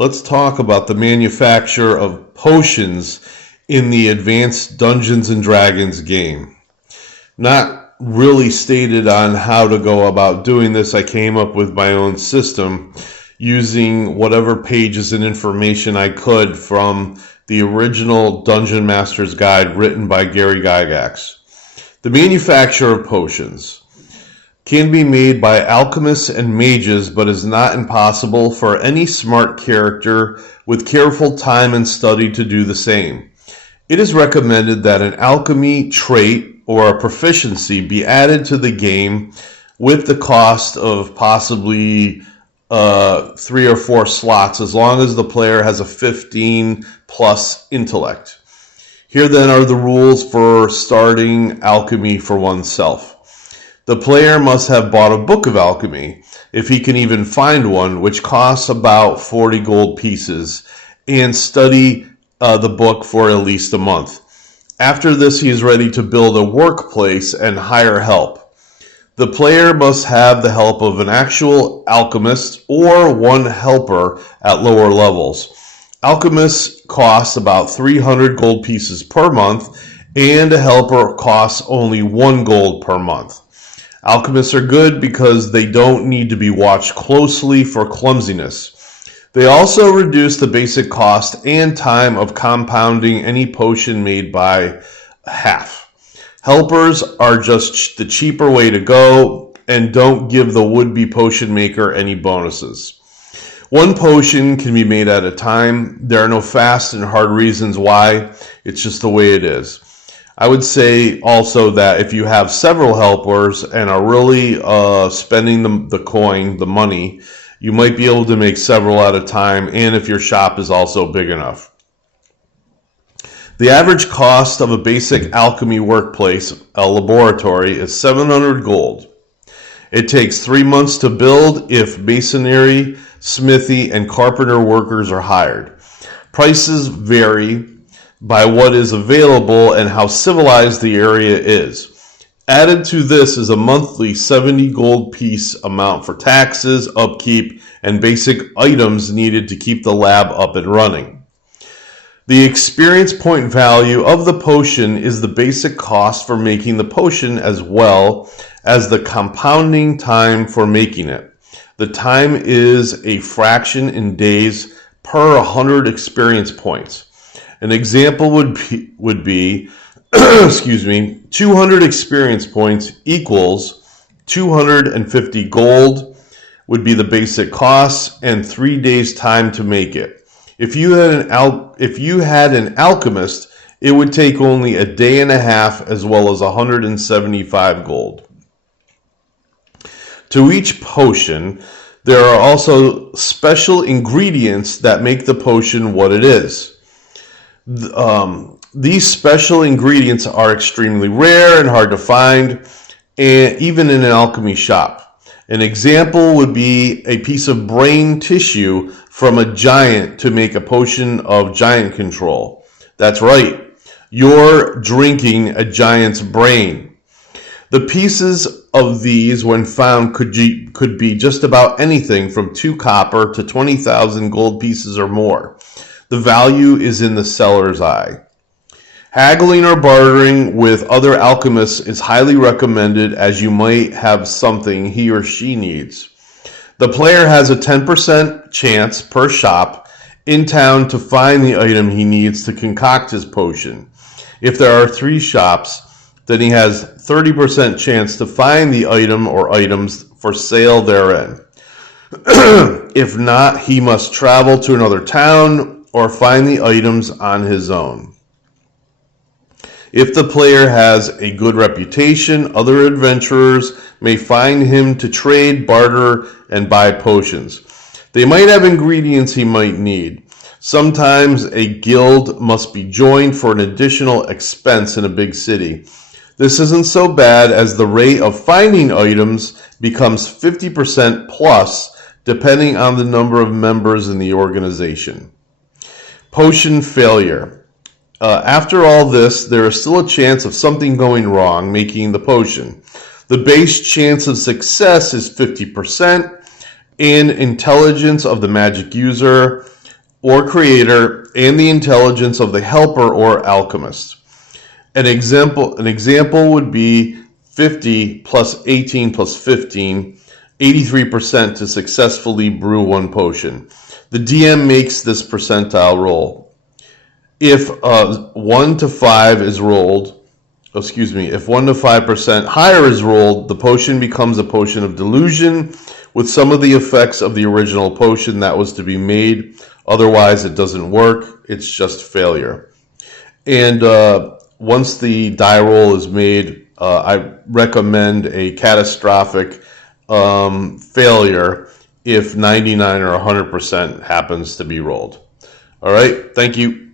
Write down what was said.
let's talk about the manufacture of potions in the Advanced Dungeons and Dragons game. Not really stated on how to go about doing this. I came up with my own system using whatever pages and information I could from the original Dungeon Master's Guide written by Gary Gygax. The manufacture of potions can be made by alchemists and mages, but is not impossible for any smart character with careful time and study to do the same. It is recommended that an alchemy trait or a proficiency be added to the game with the cost of possibly 3 or 4 slots, as long as the player has a 15 plus intellect. Here then are the rules for starting alchemy for oneself. The player must have bought a book of alchemy, if he can even find one, which costs about 40 gold pieces, and study the book for at least a month. After this, he is ready to build a workplace and hire help. The player must have the help of an actual alchemist or one helper at lower levels. Alchemists cost about 300 gold pieces per month, and a helper costs only 1 gold per month. Alchemists are good because they don't need to be watched closely for clumsiness. They also reduce the basic cost and time of compounding any potion made by half. Helpers are just the cheaper way to go and don't give the would-be potion maker any bonuses. 1 potion can be made at a time. There are no fast and hard reasons why. It's just the way it is. I would say also that if you have several helpers and are really spending the coin, the money, you might be able to make several at a time, and if your shop is also big enough. The average cost of a basic alchemy workplace, a laboratory, is 700 gold. It takes 3 months to build if masonry, smithy, and carpenter workers are hired. Prices vary by what is available and how civilized the area is. Added to this is a monthly 70 gold piece amount for taxes, upkeep, and basic items needed to keep the lab up and running. The experience point value of the potion is the basic cost for making the potion, as well as the compounding time for making it. The time is a fraction in days per 100 experience points. An example would be 200 experience points equals 250 gold would be the basic cost, and 3 days time to make it. If you had an alchemist, it would take only a day and a half, as well as 175 gold. To each potion, there are also special ingredients that make the potion what it is. These special ingredients are extremely rare and hard to find, and even in an alchemy shop. An example would be a piece of brain tissue from a giant to make a potion of giant control. That's right, you're drinking a giant's brain. The pieces of these, when found, could be just about anything from 2 copper to 20,000 gold pieces or more. The value is in the seller's eye. Haggling or bartering with other alchemists is highly recommended, as you might have something he or she needs. The player has a 10% chance per shop in town to find the item he needs to concoct his potion. If there are 3 shops, then he has 30% chance to find the item or items for sale therein. If not, he must travel to another town or find the items on his own. If the player has a good reputation, other adventurers may find him to trade, barter, and buy potions. They might have ingredients he might need. Sometimes a guild must be joined for an additional expense in a big city. This isn't so bad, as the rate of finding items becomes 50% plus, depending on the number of members in the organization. Potion failure. After all this, there is still a chance of something going wrong making the potion. The base chance of success is 50%, and intelligence of the magic user or creator and the intelligence of the helper or alchemist. An example would be 50 plus 18 plus 15, 83% to successfully brew one potion. The DM makes this percentile roll. If 1 to 5 is rolled, if 1 to 5% higher is rolled, the potion becomes a potion of delusion with some of the effects of the original potion that was to be made. Otherwise, it doesn't work. It's just failure. And once the die roll is made, I recommend a catastrophic failure if 99 or 100% happens to be rolled. All right, thank you.